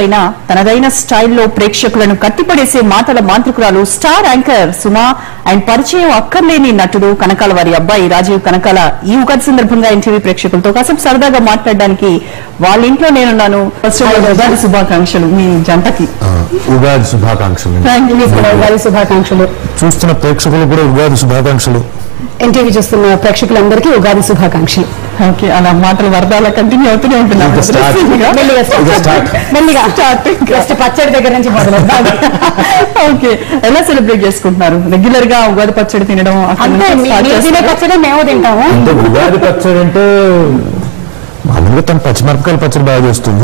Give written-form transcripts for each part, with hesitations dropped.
అయినా తనదైన స్టైల్లో ప్రేక్షకులను కట్టిపడేసే మాటల మాంత్రికురాలు స్టార్ యాంకర్ సుమా అండ్ పరిచయం అక్కర్లేని నటుడు కనకాల వారి అబ్బాయి రాజీవ్ కనకాల ఈ ఉగాది సందర్భంగా ఎన్టీవీ ప్రేక్షకులతో కాసేపు సరదాగా మాట్లాడడానికి వాళ్ళ ఇంట్లో నేనున్నాను. ఫస్ట్ ఉగాది శుభాకాంక్షలు మీ జంటకి. ఉగాది శుభాకాంక్షలు. ఉగాది శుభాకాంక్షలు. చూస్తున్న ప్రేక్షకులు కూడా ఉగాది శుభాకాంక్షలు. ఎన్టీవీ చూస్తున్న ప్రేక్షకులందరికీ ఉగాది శుభాకాంక్షలు. ఓకే, అలా మాటలు వరదాలా కంటిన్యూ అవుతూనే ఉంటున్నాం. పచ్చడి దగ్గర నుంచి మొదలవుతాం. ఓకే, ఎలా సెలబ్రేట్ చేసుకుంటున్నారు? రెగ్యులర్ గా ఉగాది పచ్చడి తినడం? తినే పచ్చడి మేము తింటాము. అంటే ఉగాది పచ్చడి అంటే మామూలుగా తన పచ్చిమిరపకాయల పచ్చడి బాగా చేస్తుంది.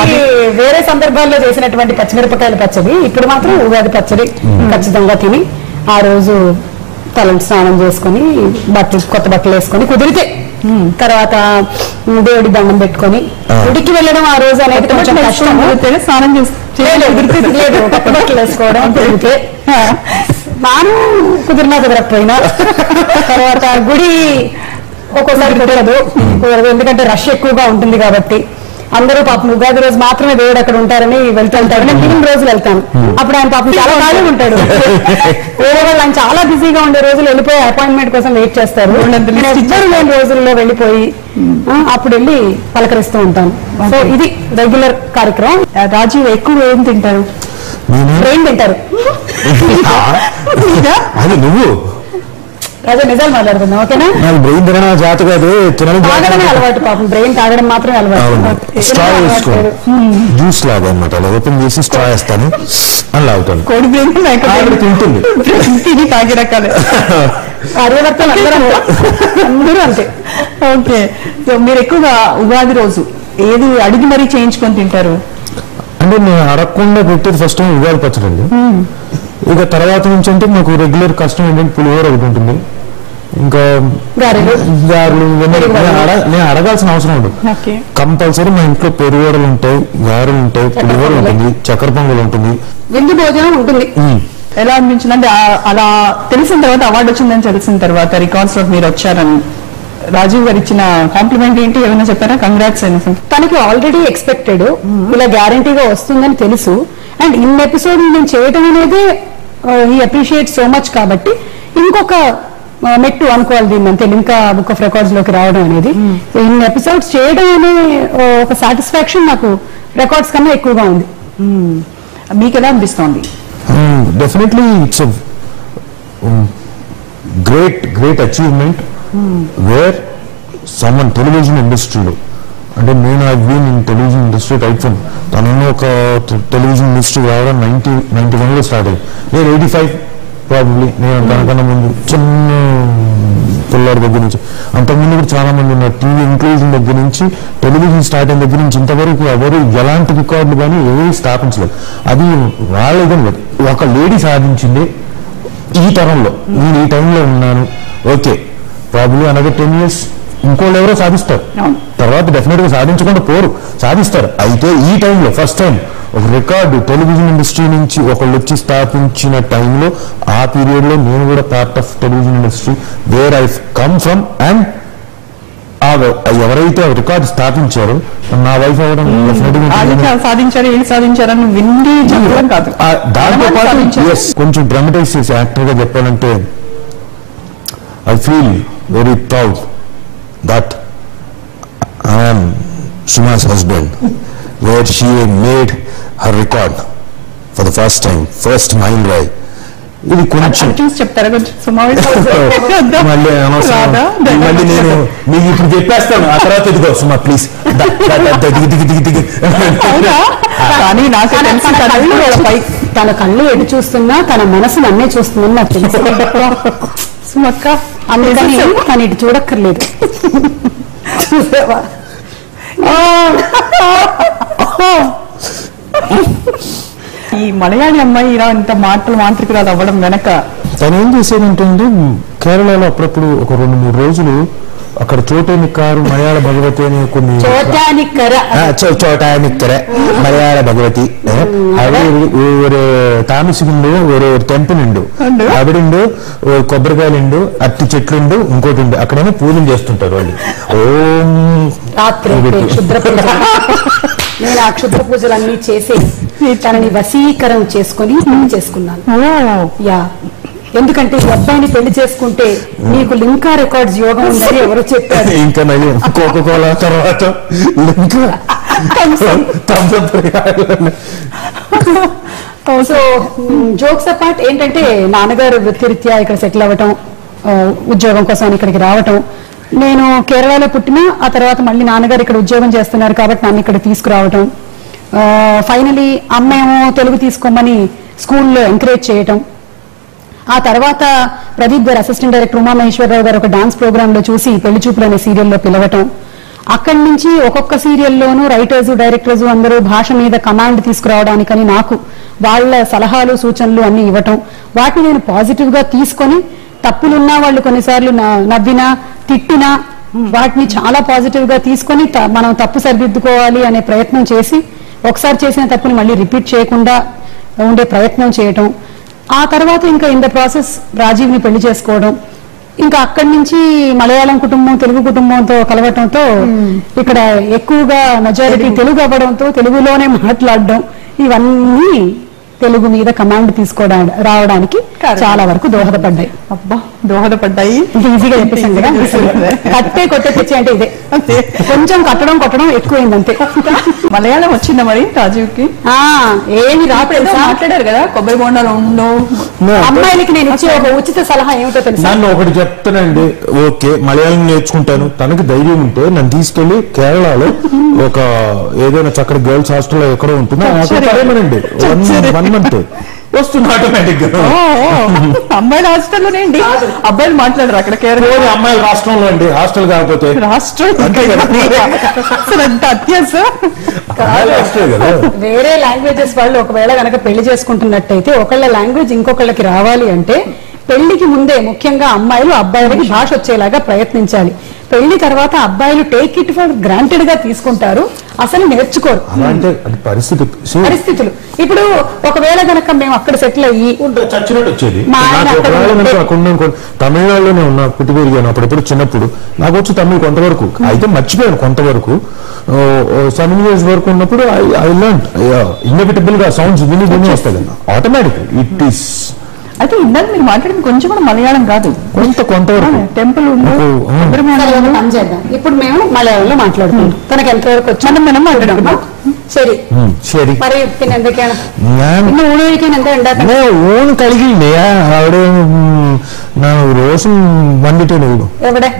అది వేరే సందర్భాల్లో చేసినటువంటి పచ్చిమిరపకాయల పచ్చడి. ఇప్పుడు మాత్రం ఉగాది పచ్చడి ఖచ్చితంగా తిని ఆ రోజు తలంటి స్నానం చేసుకుని కొత్త బట్టలు వేసుకొని కుదిరితే తర్వాత దేవుడి దండం పెట్టుకొని గుడికి వెళ్ళడం ఆ రోజు అనేది కొంచెం కష్టం. స్నానం లేదు, కొత్త బట్టలు వేసుకోవడం కుదిరితే, స్నానం కుదిరినా కుదరకపోయినా తర్వాత గుడి ఒక్కోసారి కుదరదు. ఎందుకంటే రష్ ఎక్కువగా ఉంటుంది కాబట్టి అందరూ పాపం ఉగాది రోజు మాత్రమే దేవుడు అక్కడ ఉంటారని వెళ్తుంటారు. నేను మిగిలిన రోజులు వెళ్తాను. అప్పుడు ఆయన పాపం చాలా ఖాళీగా ఉంటాడు. వేరే వాళ్ళు ఆయన చాలా బిజీగా ఉండే రోజులు వెళ్ళిపోయి అపాయింట్మెంట్ కోసం వెయిట్ చేస్తారు. ఇద్దరు లేని రోజుల్లో వెళ్ళిపోయి అప్పుడు వెళ్ళి పలకరిస్తూ ఉంటాను. సో ఇది రెగ్యులర్ కార్యక్రమం. రాజీవ్ ఎక్కువ ఏం తింటారు? బ్రెయిన్ తింటారు. నువ్వు అదే నిజాలు మాట్లాడుకుందాం, ఓకేనా? బ్రెయిన్ తినడం జాత కాదు, తాగడమే అలవాటు. పాపం బ్రెయిన్ తాగడం మాత్రమే అలవాటు. స్ట్రా వేసుకో, జ్యూస్ లాగా అనమాట. అలా ఓపెన్ చేసి స్ట్రా వేస్తాను అని లాగుతాను. కోడి బ్రెయిన్ తింటుంది, తిని తాగే రకాలే కార్యవర్తలు అందరూ అంతే. ఓకే, సో మీరు ఎక్కువగా ఉగాది రోజు ఏది అడిగి మరీ చేయించుకొని తింటారు? అంటే నేను అడగకుండా పెట్టేది ఫస్ట్ టైం ఉగాది పచ్చడి అండి. ఇక తర్వాత నుంచి అంటే మాకు రెగ్యులర్ కష్టం ఏంటంటే పులిహోర ఒకటి ఉంటుంది, ఇంకా గారెలు. నేను అడగాల్సిన అవసరం ఉండదు. కంపల్సరీ మా ఇంట్లో పెరుగోడలు ఉంటాయి, గారెలు ఉంటాయి, పులిహోర ఉంటుంది, చక్కెర పొంగల్ ఉంటుంది, విందు భోజనం ఉంటుంది. ఎలా అనిపించింది అంటే అలా తెలిసిన తర్వాత, అవార్డు వచ్చిందని తెలిసిన తర్వాత, రికార్డ్స్ లో మీరు వచ్చారని రాజీవ్ గారు ఇచ్చిన కాంప్లిమెంట్ ఏంటి? ఏమైనా చెప్పారా? కంగ్రాట్స్ అని. తనకి ఆల్రెడీ ఎక్స్పెక్టెడ్, ఇలా గ్యారంటీగా వస్తుందని తెలుసు. అండ్ ఇన్ ఎపిసోడ్ నేను చేయటం అనేది హీ అప్రిషియేట్ సో మచ్. కాబట్టి ఇంకొక మెట్టు అనుకోవాలి దీన్ని, అంతే. ఇంకా బుక్ ఆఫ్ రికార్డ్స్ లోకి రావడం అనేది, ఇన్ ఎపిసోడ్స్ చేయడం అనే ఒక సాటిస్ఫాక్షన్ నాకు రికార్డ్స్ కన్నా ఎక్కువగా ఉంది. మీకు ఎలా అనిపిస్తోంది? Definitely it's great achievement where someone television ఇండస్ట్రీలో, అంటే నేను I been in television industry right from తను ఒక టెలివిజన్ ఇండస్ట్రీ రావడం 91లో స్టార్ట్ అయ్యింది. నేను 85 ప్రాబబ్లీ. నేను దానికన్నా ముందు చిన్న పిల్లల దగ్గర నుంచి, అంతకుముందు కూడా చాలా మంది ఉన్నారు. టీవీ ఇంక్లూజన్ దగ్గర నుంచి, టెలివిజన్ స్టార్ట్ అయిన దగ్గర నుంచి ఇంతవరకు ఎవరు ఎలాంటి రికార్డులు కానీ ఏవి స్థాపించలేదు. అది వాళ్ళేదని లేదు, ఒక లేడీ సాధించింది ఈ తరంలో. నేను ఈ టైంలో ఉన్నాను, ఓకే ప్రాబబ్లీ అనదర్ 10 years ఇంకోళ్ళు ఎవరో సాధిస్తారు, తర్వాత డెఫినెట్ గా సాధించకుండా పోరు, సాధిస్తారు. అయితే ఈ టైంలో ఫస్ట్ టైం ఒక రికార్డు టెలివిజన్ ఇండస్ట్రీ నుంచి ఒకళ్ళు వచ్చి స్థాపించిన టైంలో, ఆ పీరియడ్ లో నేను కూడా part of television industry where I come from. And ఎవరైతే రికార్డు స్థాపించారో నా వైఫ్ అవ్వడం సాధించారు, ఏం సాధించారని విండి చెప్పడం కాదు. దాంతో పాటు కొంచెం డ్రామటైజ్ చేసి యాక్టర్ గా చెప్పాలంటే I feel very proud that I am Suma's husband, where she made her record for the first time, first mind right. ఇది కొంచెం చూసి చెప్తారా? కొంచెం మళ్ళీ నేను మీకు ఇప్పుడు చెప్పేస్తాను, ఆ తర్వాత ఇదిగో సుమా ప్లీజ్ దిగి. కానీ తన కళ్ళు ఎటు చూస్తున్నా తన మనసు నన్నే చూస్తుందని నాకు తెలుసు సుమక్క. అందుకని తను ఇటు చూడక్కర్లేదు. చూసేవా? ఈ మలయాళీ అమ్మాయి ఇలా ఇంత మాటలు మాంత్రికురాలు అవ్వడం వెనక తను ఏం చేసేదంటే, కేరళలో అప్పుడప్పుడు ఒక 2-3 రోజులు అక్కడ చోటానిక్కర మలయాళ భగవతి అని కొన్ని చోటానిక్కర మలయాళ భగవతి ഒരു താമസിക്കുമ്പോ ഒരു ടെമ്പിൾ ഉണ്ട്, അവിടെ ഉണ്ട് కొబ్బరికాయలుండు, అట్టి చెట్లుండు, ఇంకోటి ఉంది. అక్కడేమో పూజలు చేస్తుంటారు వాళ్ళు. ఓం నేను ఆ క్షుద్ర పూజలన్నీ చేసి తనని వశీకరం చేసుకుని పెళ్లి చేసుకున్నాను. యా, ఎందుకంటే ఈ అబ్బాయిని పెళ్లి చేసుకుంటే నీకు లింకా రికార్డ్స్ యోగం ఉందని ఎవరు చెప్పారు. ఇంకా కోకోకోలా తర్వాత సో జోక్స్ అపార్ట్ ఏంటంటే నాన్నగారు వృత్తిరీత్యా ఇక్కడ సెటిల్ అవ్వటం, ఉద్యోగం కోసం ఇక్కడికి రావటం, నేను కేరళలో పుట్టినా ఆ తర్వాత మళ్ళీ నాన్నగారు ఇక్కడ ఉద్యోగం చేస్తున్నారు కాబట్టి నన్ను ఇక్కడ తీసుకురావటం, ఫైనలీ అమ్మేమో తెలుగు తీసుకోమని స్కూల్లో ఎంకరేజ్ చేయటం, ఆ తర్వాత ప్రదీప్ గారు అసిస్టెంట్ డైరెక్టర్ ఉమామహేశ్వరరావు గారు ఒక డాన్స్ ప్రోగ్రామ్ లో చూసి పెళ్లి చూపులు అనే సీరియల్లో పిలవటం, అక్కడి నుంచి ఒక్కొక్క సీరియల్లోనూ రైటర్స్ డైరెక్టర్స్ అందరూ భాష మీద కమాండ్ తీసుకురావడానికని నాకు వాళ్ళ సలహాలు సూచనలు అన్ని ఇవ్వటం, వాటిని నేను పాజిటివ్ గా తీసుకొని తప్పులున్నా వాళ్ళు కొన్నిసార్లు నవ్వినా తిట్టినా వాటిని చాలా పాజిటివ్ గా తీసుకొని మనం తప్పు సరిదిద్దుకోవాలి అనే ప్రయత్నం చేసి ఒకసారి చేసిన తప్పుని మళ్ళీ రిపీట్ చేయకుండా ఉండే ప్రయత్నం చేయటం, ఆ తర్వాత ఇంకా ఇన్ ద ప్రాసెస్ రాజీవ్ని పెళ్లి చేసుకోవడం, ఇంకా అక్కడి నుంచి మలయాళం కుటుంబం తెలుగు కుటుంబంతో కలవటంతో ఇక్కడ ఎక్కువగా మెజారిటీ తెలుగు అవ్వడంతో తెలుగులోనే మాట్లాడడం, ఇవన్నీ తెలుగు మీద కమాండ్ తీసుకోవడానికి రావడానికి చాలా వరకు దోహదపడ్డాయి. అబ్బా, దోహదపడ్డాయి ఈజీగా చెప్పేసాం కదా. కట్టే కొట్టే తెచ్చే అంటే ఇదే, కొంచెం కొట్టడం ఎక్కువైంది అంతే. మలయాళం వచ్చిందా మరి రాజీవ్కి? ఏమి రాలేదు. మాట్లాడారు కదా కొబ్బరి బొండాలు ఉండవు. అమ్మాయిలకి నేను ఇచ్చే ఒక ఉచిత సలహా ఏమిటో తెలుసు, నన్ను ఒకటి చెప్తానండి, ఓకే మలయాళం నేర్చుకుంటాను, తనకి ధైర్యం ఉంటే నన్ను తీసుకెళ్లి కేరళలో ఒక ఏదైనా చక్కటి గర్ల్స్ హాస్టల్ ఎక్కడో ఉంటుందో అక్కడేమనండి 1 month వస్తుంది ఆటోమేటిక్ గా. అమ్మాయిల హాస్టల్లోనే అండి, అబ్బాయిలు మాట్లాడరు అక్కడ కేరళ. అమ్మాయిల రాష్ట్రంలో అండి, హాస్టల్ కాకపోతే రాష్ట్రం వేరే లాంగ్వేజెస్ వాళ్ళు ఒకవేళ కనుక పెళ్లి చేసుకుంటున్నట్టయితే ఒకళ్ళ లాంగ్వేజ్ ఇంకొకళ్ళకి రావాలి అంటే పెళ్లికి ముందే ముఖ్యంగా అమ్మాయిలు అబ్బాయిలకి భాష వచ్చేలాగా ప్రయత్నించాలి. పెళ్లి తర్వాత అబ్బాయిలు టేక్ ఇట్ ఫర్ గ్రాంటెడ్ గా తీసుకుంటారు, అసలు నేర్చుకోరు. పరిస్థితులు ఇప్పుడు ఒకవేళ కనుక మేము అక్కడ సెటిల్ అయ్యి చచ్చినట్టు వచ్చేది. తమిళనాడులోనే ఉన్నా, పుట్టి పెరిగాను అప్పుడప్పుడు చిన్నప్పుడు, నాకు వచ్చి తమిళ కొంతవరకు, అయితే మర్చిపోయాను కొంతవరకు. 7 years వరకు ఉన్నప్పుడు ఐ లర్న్ ఇన్ఎవిటబుల్ గా సౌండ్స్ విని వస్తాయి ఆటోమేటిక్. ఇట్ ఈస్ అయితే ఇందాక మీరు మాట్లాడింది కొంచెం కూడా మలయాళం కాదు, కొంతవరకు టెంపుల్ ఇప్పుడు మేము మలయాళంలో మాట్లాడుతున్నాం. తనకి ఎంతవరకు వచ్చి మనం మాట్లాడుతున్నాం. ശരി ശരി പറയൂ. പിന്നെ എന്തൊക്കെയാണ് ഇന്ന് ഊണ് കഴിക്കാൻ എന്താ ഉണ്ടാക്കുന്നത്? ഊണ് കഴിക്കില്ലേ അവിടെ റോസും വന്നിട്ടേ ഉള്ളൂ. എവിടെ?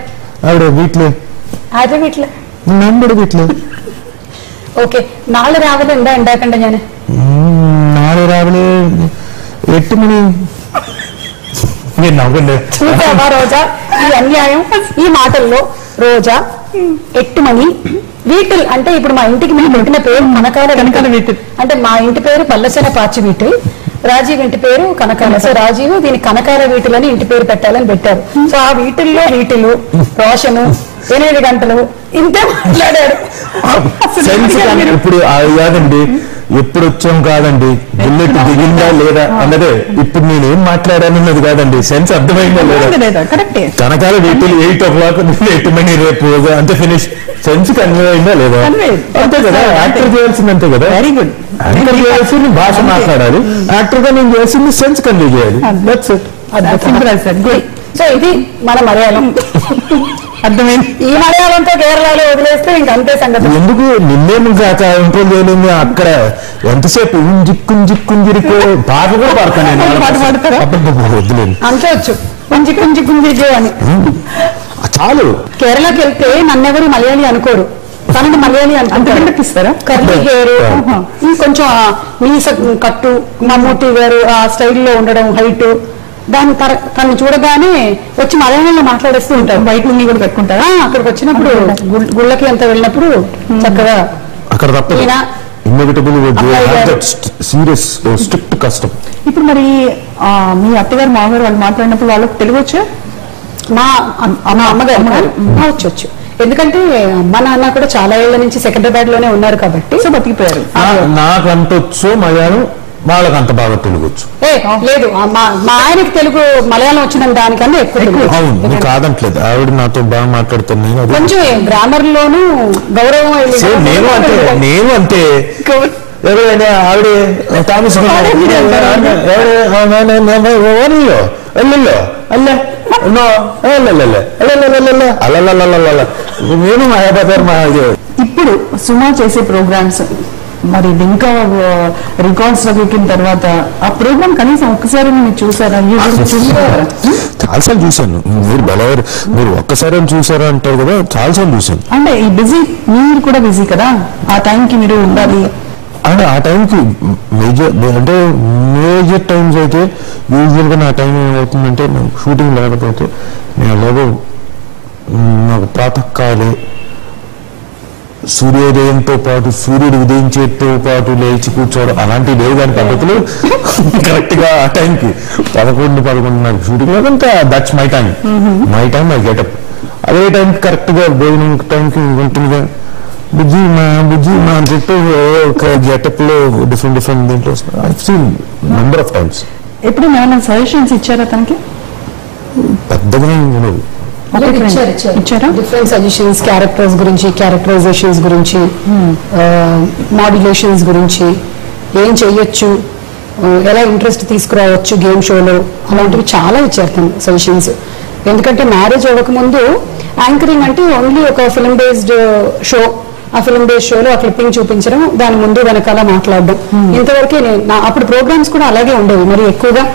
അവിടെ വീട്ടില്. ആരുടെ വീട്ടില്? നമ്മുടെ വീട്ടില്. ഓക്കെ. നാളെ രാവിലെ എന്താ ഉണ്ടാക്കണ്ടേ? ഞാന് നാളെ രാവിലെ 8 മണി. చూసావా రోజా ఈ అన్యాయం? ఈ మాటల్లో రోజా 8 మణి వీటిల్ అంటే ఇప్పుడు మా ఇంటికి మేము పెట్టిన పేరు కనకాల వీటిల్ అంటే మా ఇంటి పేరు పల్లసన పాచి వీటిల్, రాజీవ్ ఇంటి పేరు కనకాల. సో రాజీవ్ దీని కనకాల వీటిల్ అని ఇంటి పేరు పెట్టాలని పెట్టారు. సో ఆ వీటిల్లో వీటిలు రోషను 8 గంటలు ఇంతే మాట్లాడాడు. ఇప్పుడు కాదండి, ఎప్పుడు వచ్చాం కాదండి, బుల్లెట్ దిగిందా లేదా అన్నదే ఇప్పుడు నేను ఏం మాట్లాడానన్నది కాదండి, సెన్స్ అర్థమైందా లేదా. కనకాల వీటిల్ 8 o'clock 8 మణి రేపు అంతే ఫినిష్. సెన్స్ కన్వే అయిందా లేదా అంతే కదా. యాక్టర్ చేయాల్సింది అంతే కదా. Very good. యాక్టర్ చేయాల్సింది భాష మాట్లాడాలి, యాక్టర్ గా నేను చేయాల్సింది సెన్స్ కన్వే చేయాలి. సో ఇది మన మలయాళం. అర్థమైంది. ఈ మలయాళంతో కేరళలో వదిలేస్తే ఇంకంతే సంగతి. ఎందుకు నిన్నేమి ఇంప్రూవ్ చేయలేదు అక్కడ ఎంతసేపు కుంజిక్కుంజిరికో పాట కూడా పాడతాను. వద్దులేదు అంతే వచ్చు కుంజిక్కుంజిక్కుంజిరికో అని చాలు. కేరళకి వెళ్తే నన్నెవరు మలయాళీ అనుకోరు, తనని మలయాళీ అనుకుంటారు. కర్లీ హెయిర్, కొంచెం మీస కట్టు, మమ్మూటి గారు ఆ స్టైల్లో ఉండడం, హైట్, దాని తను చూడగానే వచ్చి మలయాళంలో మాట్లాడేస్తూ ఉంటారు. బయట నుండి కూడా పెట్టుకుంటారా? అక్కడికి వచ్చినప్పుడు గుళ్ళకి అంతా వెళ్ళినప్పుడు చక్కగా అక్కడ సీరియస్ స్ట్రిక్ట్ కష్టం. ఇప్పుడు మరి మీ అత్తగారు మామగారు వాళ్ళు మాట్లాడినప్పుడు వాళ్ళకి తెలుగు వచ్చా? మా అమ్మగారు వచ్చు. ఎందుకంటే అమ్మ నాన్న కూడా చాలా ఏళ్ల నుంచి సెకండ్రాబాద్ లోనే ఉన్నారు కాబట్టి సో బతికిపోయారు. నాకు అంత వచ్చు మలయాళం, వాళ్ళకి అంత బాగా తెలుగు వచ్చు. లేదు, మా ఆయనకి తెలుగు మలయాళం వచ్చిన దానికన్నా ఎక్కువ. అవును, నేను కాదంటలేదు, ఆవిడ నాతో బాగా మాట్లాడుతాను. నేను కొంచెం గ్రామర్ లోను గౌరవం. నేను అంతే ఎవరైనా ఆవిడ తామస నేను మాయాబాదారు మా. ఇప్పుడు సుమా చేసే ప్రోగ్రామ్స్ మరి ఇంకా రికార్డ్స్ ఎక్కిన తర్వాత ఆ ప్రోగ్రామ్ కనీసం ఒక్కసారి మీరు చూసారా? చాలాసార్లు చూసాను. మీరు ఒక్కసారి చూసారా అంటారు కదా, చాలాసార్లు చూసాను. అంటే ఈ బిజీ, మీరు కూడా బిజీ కదా, ఆ టైంకి మీరు ఉండాలి. అంటే ఆ టైంకి మేజర్ టైమ్స్ అయితే యూజువల్గా నా టైం ఏమవుతుందంటే, నాకు షూటింగ్ లేకపోతే నేను ఎలాగో నాకు ప్రాతకాలే సూర్యోదయంతో పాటు సూర్యుడు ఉదయించేతో పాటు లేచి కూర్చోవడం అలాంటివి లేవు. దాని పద్ధతులు కరెక్ట్ గా ఆ టైంకి 11-11:30 షూటింగ్ లేదంటే that's my time. I get up అదే టైంకి కరెక్ట్ గా భోజనం టైంకి ఉంటుందిగా. బుజ్జి మా అని చెప్పి ఒక గెటప్ లో డిఫరెంట్ దీంట్లో వస్తుంది. I seen number of times. ఎప్పుడు ఏమైనా సజెషన్స్ ఇచ్చారా తనకి? పెద్దగా ఉండదు. ఇచ్చారా డిఫరెంట్ సజెషన్స్, క్యారెక్టర్స్ గురించి, క్యారెక్టరైజేషన్స్ గురించి, మాడ్యులేషన్స్ గురించి, ఏం చెయ్యొచ్చు, ఎలా ఇంట్రెస్ట్ తీసుకురావచ్చు గేమ్ షోలో, అలాంటివి చాలా ఇచ్చారు తను సజెషన్స్. ఎందుకంటే మ్యారేజ్ అవ్వకముందు యాంకరింగ్ అంటే ఓన్లీ ఒక ఫిల్మ్ బేస్డ్ షో, ఆ ఫిల్మ్ బేస్డ్ షోలో ఆ క్లిప్పింగ్ చూపించడం, దాని ముందు వెనకాల మాట్లాడడం, ఇంతవరకే. అప్పుడు ప్రోగ్రామ్స్ కూడా అలాగే ఉండేవి, మరి ఎక్కువగా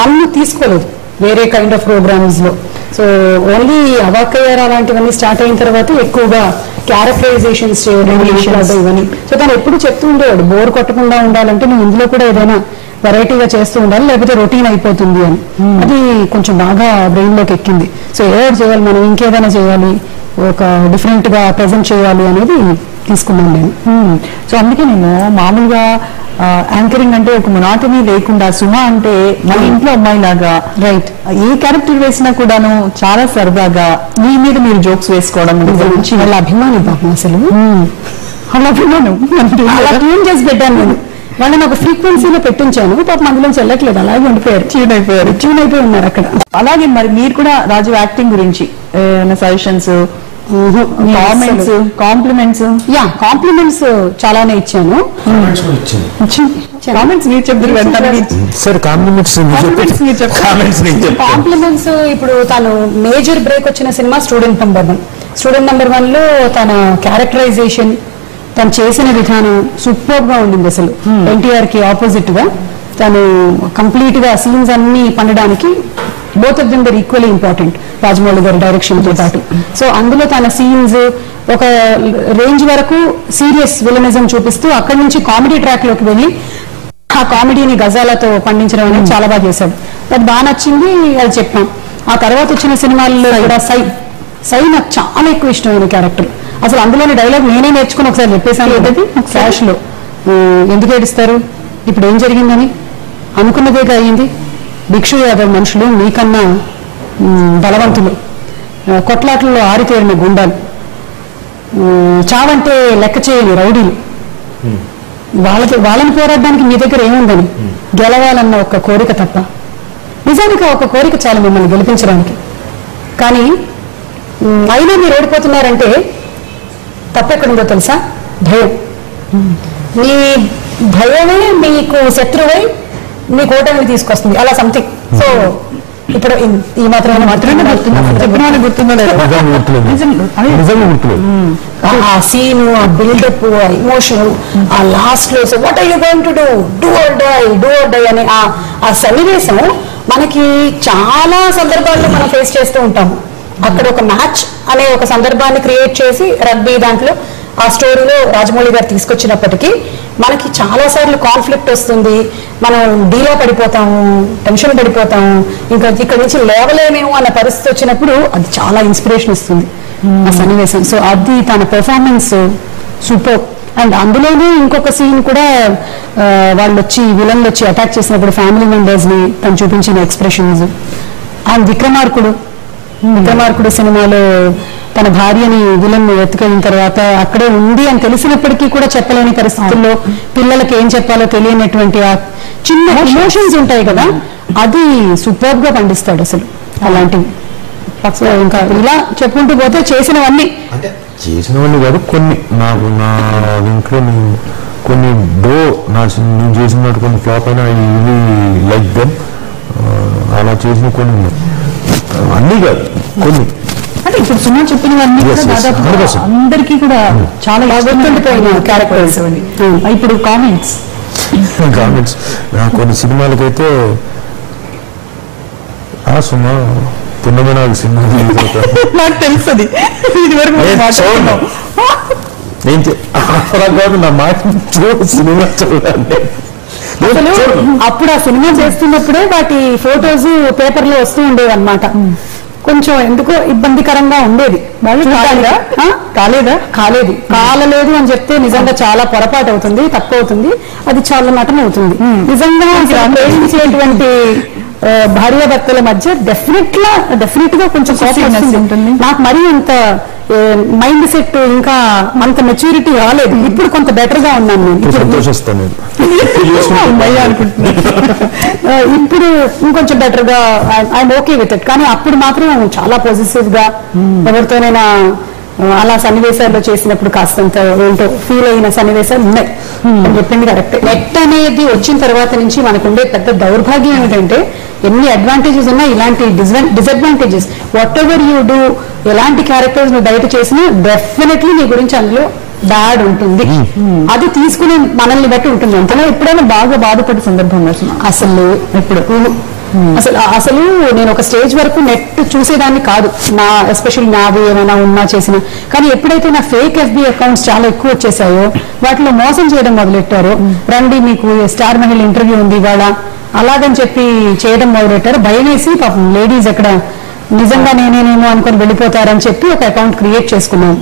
నన్ను తీసుకోలేదు వేరే కైండ్ ఆఫ్ ప్రోగ్రామ్స్ లో. సో ఓన్లీ అవాకయ్యారా అలాంటివన్నీ స్టార్ట్ అయిన తర్వాత ఎక్కువగా క్యారెక్టరైజేషన్స్ చేయడం, ఇవన్నీ. సో తను ఎప్పుడు చెప్తూ ఉండేవాడు, బోర్ కొట్టకుండా ఉండాలంటే నువ్వు ఇందులో కూడా ఏదైనా వెరైటీగా చేస్తూ ఉండాలి, లేకపోతే రొటీన్ అయిపోతుంది అని. అది కొంచెం బాగా బ్రెయిన్ లోకి ఎక్కింది. సో ఏదో చేయాలి, మనం ఇంకేదైనా చేయాలి, ఒక డిఫరెంట్ గా ప్రెజెంట్ చేయాలి అనేది తీసుకున్నాను నేను. సో అందుకే నేను మామూలుగా యాంకరింగ్ అంటే ఒక మొనాటనీ లేకుండా, సుమా అంటే మన ఇంట్లో అమ్మాయి లాగా, రైట్, ఏ క్యారెక్టర్ వేసినా కూడాను చాలా సరదాగా మీ మీద మీరు జోక్స్ వేసుకోవడం గురించి వాళ్ళ అభిమాని పాపం. అసలు వాళ్ళ అభిమానం అలా ట్యూన్ చేసి పెట్టాను నేను. వాళ్ళని ఒక ఫ్రీక్వెన్సీలో పెట్టించాను, పాపం అందులో చెల్లట్లేదు, అలాగే ఉండిపోయారు, ట్యూన్ అయిపోయి ఉన్నారు అక్కడ. అలాగే మరి మీరు కూడా రాజు యాక్టింగ్ గురించి సజెషన్స్, కామెంట్స్, కాంప్లిమెంట్స్? కాంప్లిమెంట్స్ చాలానే ఇచ్చాను. కామెంట్స్ మీరు చెప్తారు. కాంప్లిమెంట్స్ ఇప్పుడు తను మేజర్ బ్రేక్ వచ్చిన సినిమా స్టూడెంట్ నెంబర్ 1 లో తన క్యారెక్టరైజేషన్, తను చేసిన విధానం సూపర్ గా ఉండింది. అసలు ఎన్టీఆర్ కి ఆపోజిట్ గా తను కంప్లీట్ గా సీన్స్ అన్ని పండడానికి both of them they're equally important, Rajamouli గారి డైరెక్షన్ తో పాటు. సో అందులో తన సీన్స్ ఒక రేంజ్ వరకు సీరియస్ విలనిజం చూపిస్తూ అక్కడి నుంచి కామెడీ ట్రాక్ లోకి వెళ్ళి ఆ కామెడీని గజాలతో పండించడం అనేది చాలా బాగా చేశాడు. అది బాగా నచ్చింది, అది చెప్పాం. ఆ తర్వాత వచ్చిన సినిమాల్లో కూడా సై నాకు చాలా ఎక్కువ ఇష్టమైన క్యారెక్టర్. అసలు అందులోని డైలాగ్ నేనే నేర్చుకుని ఒకసారి చెప్పేశాను ఏదైతే ఫ్లాష్ లో, ఎందుకు ఏడుస్తారు, ఇప్పుడు ఏం జరిగిందని, అనుకున్నదేగా అయ్యింది, భిక్షు యాదవ్ మనుషులు మీకన్నా బలవంతులు, కొట్లాట్లలో ఆరితేరిన గుండాలు, చావంటే లెక్క చేయని రౌడీలు, వాళ్ళని పోరాడడానికి మీ దగ్గర ఏముందని, గెలవాలన్న ఒక కోరిక తప్ప. నిజానికి ఒక కోరిక చాలు మిమ్మల్ని గెలిపించడానికి, కానీ అయినా మీరు ఓడిపోతున్నారంటే తప్పెక్కడుందో తెలుసా? భయం. మీ భయమే మీకు శత్రువై మీ ఓటమిని తీసుకొస్తుంది, అలా సంథింగ్. సో ఇప్పుడు ఈ మాత్రమే ఆ సీన్, ఆ బిల్డప్, ఆ ఇమోషన్, ఆ లాస్ట్ లో what are you going to do or die అని ఆ సన్నివేశం మనకి చాలా సందర్భాల్లో మనం ఫేస్ చేస్తూ ఉంటాము. అక్కడ ఒక మ్యాచ్ అనే ఒక సందర్భాన్ని క్రియేట్ చేసి రగ్బీ దాంట్లో ఆ స్టోరీలో రాజమౌళి గారు తీసుకొచ్చినప్పటికీ మనకి చాలా సార్లు కాన్ఫ్లిక్ట్ వస్తుంది, మనం డీలో పడిపోతాము, టెన్షన్ పడిపోతాము, ఇంకా ఇక్కడ నుంచి లేవలేమేమో అన్న పరిస్థితి వచ్చినప్పుడు అది చాలా ఇన్స్పిరేషన్ ఇస్తుంది ఆ సన్నివేశం. సో అది తన పెర్ఫార్మెన్స్ సూపర్. అండ్ అందులోనే ఇంకొక సీన్ కూడా, వాళ్ళు వచ్చి విలన్లు వచ్చి అటాక్ చేసినప్పుడు ఫ్యామిలీ మెంబర్స్ ని తను చూపించిన ఎక్స్ప్రెషన్స్. అండ్ విక్రమార్కుడు సినిమాలో తన భార్యని విలన్ ఎత్తుకెళ్ళిన తర్వాత అక్కడే ఉంది అని తెలిసినప్పటికీ కూడా చెప్పలేని పరిస్థితుల్లో పిల్లలకి ఏం చెప్పాలో తెలియనటువంటి ఆ చిన్న ఎమోషన్స్ ఉంటాయి కదా, అది సూపర్ గా పండిస్తాడు అసలు అలాంటివి. సో ఇంకా ఇలా చెప్పుకుంటూ పోతే చేసినవన్నీ అంటే చేసినవన్నీ కాదు, కొన్ని నాకు నా ఇంట్లో కొన్ని నేను చేసినట్టు కొన్ని ఫ్లాప్ అయినా ఇవి లైక్ దెమ్, అలా చేసిన కొన్ని ఉన్నాయి, అన్నీ కాదు కొన్ని. అంటే ఇప్పుడు సుమా చెప్పినవన్నీ కూడా దాదాపు 100%. అందరికీ కూడా చాలా గుర్తుండిపోయిన క్యారెక్టర్స్ అవి. ఇప్పుడు కామెంట్స్ నాకు కొన్ని సినిమాలకైతే సుమా పున్నమి నాకు సినిమా నాకు తెలుస్తుంది, ఇది వరకు నా మాట సినిమా చూడాలి. అప్పుడు ఆ సినిమా చేస్తున్నప్పుడే వాటి ఫొటోస్ పేపర్ లో వస్తూ ఉండేవి అనమాట. కొంచెం ఎందుకో ఇబ్బందికరంగా ఉండేది. కాలలేదు అని చెప్తే నిజంగా చాలా పొరపాటు అవుతుంది, తక్కువ అవుతుంది, అది చాలా నటన అవుతుంది. నిజంగా ప్రేమించేటువంటి భార్యాభర్తల మధ్య డెఫినెట్ గా కొంచెం ఉంటుంది. నాకు మరీ అంత మైండ్ సెట్ ఇంకా అంత మెచ్యూరిటీ రాలేదు. ఇప్పుడు కొంత బెటర్ గా ఉన్నాను నేను. ఇప్పుడు ఇంకొంచెం బెటర్ గా ఐఎమ్ ఓకే విత్ ఇట్. కానీ అప్పుడు మాత్రం చాలా పాజిటివ్ గా ఎవరితోనైనా అలా సన్నివేశాల్లో చేసినప్పుడు కాస్తంత ఏంటో ఫీల్ అయిన సన్నివేశాలు ఉన్నాయి. చెప్పింది కరెక్ట్. నెట్ అనేది వచ్చిన తర్వాత నుంచి మనకుండే పెద్ద దౌర్భాగ్యం ఏమిటంటే ఎన్ని అడ్వాంటేజెస్ ఉన్నా ఇలాంటి disadvantages. What ever you do, ఎలాంటి క్యారెక్టర్స్ నువ్వు బయట చేసినా డెఫినెట్లీ నీ గురించి అందులో బ్యాడ్ ఉంటుంది. అది తీసుకునే మనల్ని బట్టి ఉంటుంది. అంతలో ఎప్పుడైనా బాగా బాధపడే సందర్భం అసలు ఎప్పుడు అసలు నేను ఒక స్టేజ్ వరకు నెట్ చూసేదాన్ని కాదు, నా ఎస్పెషల్లీ నావి ఏమైనా ఉన్నా చేసినా. కానీ ఎప్పుడైతే నా ఫేక్ FB అకౌంట్స్ చాలా ఎక్కువ వచ్చేసాయో, వాటిలో మోసం చేయడం మొదలెట్టారు. రండి మీకు స్టార్ మహిళ ఇంటర్వ్యూ ఉంది ఇవాళ, అలాగని చెప్పి చేయడం మొదలెట్టారు. భయమేసి పాపం లేడీస్ ఎక్కడ నిజంగా నేనేనేమో అనుకుని వెళ్ళిపోతారని చెప్పి ఒక అకౌంట్ క్రియేట్ చేసుకున్నాను.